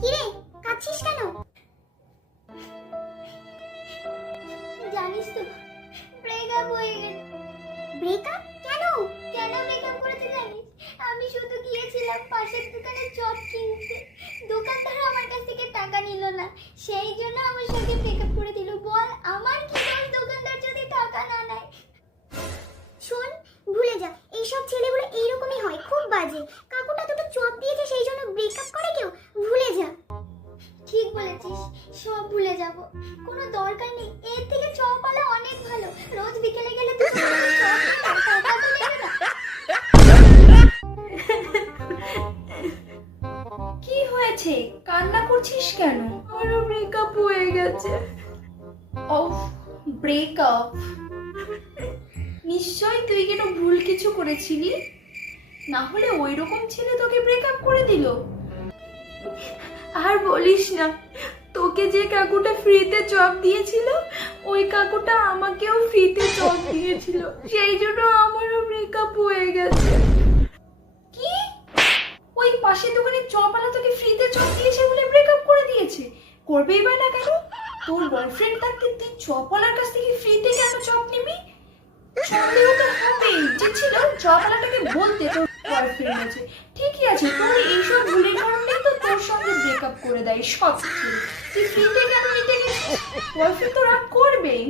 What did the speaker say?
কিরে, কাঁদছিস কেন? জানিস তো ব্রেকআপ হয়ে গেছে। ব্রেকআপ কেন? কেন ব্রেকআপ করেছে জানিস? আমি শুধু গিয়েছিলাম পাশের দোকানে চপ কিনতে। দোকানদার আমার কাছ থেকে টাকা নিল না। সেই জন্য আমার বাজে কাকুটা দুটো চপ দিয়েছে সেই জন্য ব্রেকআপ করে কেউ? ভুলে যা। ঠিক বলেছিস সব ভুলে যাব। কোনো দরকার নেই। এর থেকে চপওয়ালা অনেক ভালো। রোজ বিকেলে গেলে তো চপ খেতাম, টাকা তো নেবে না কি হয়েছে? কান্না করছিস কেন? আমারও ব্রেকআপ হয়ে গেছে। অফ ব্রেকআপ নিশ্চয় তুই কেন ভুল কিছু করেছিলি? না হলে ওই রকম ছেলে তোকে ব্রেকআপ করে দিল। আর বলিস না, তোকে যে কাকুটা ফ্রিতে চপ দিয়েছিল, ওই কাকুটা আমাকেও ফ্রিতে চপ দিয়েছিল। সেই জন্য আমারও ব্রেকআপ হয়ে গেছে। কি? ওই পাশের দোকানে চপওয়ালা তোকে ফ্রিতে চপ দিয়েছে বলে ব্রেকআপ করে দিয়েছে? করবেই বা না কেন? তোর বয়ফ্রেন্ড থাকতে তুই চপওয়ালার কাছ থেকে ফ্রিতে কেন চপ নিবি? সন্দেহ তো হবেই। যে ছিল চপওয়ালাটাকে বলতে তোর আছে ঠিকই আছে তোর এইসব ভুলের কারণেই তো তোর সঙ্গে ব্রেকআপ করে দেয়, সব তুই ফ্রিতে কেন নিতে গেছিস? বয়ফ্রেন্ড তো রাগ করবেই।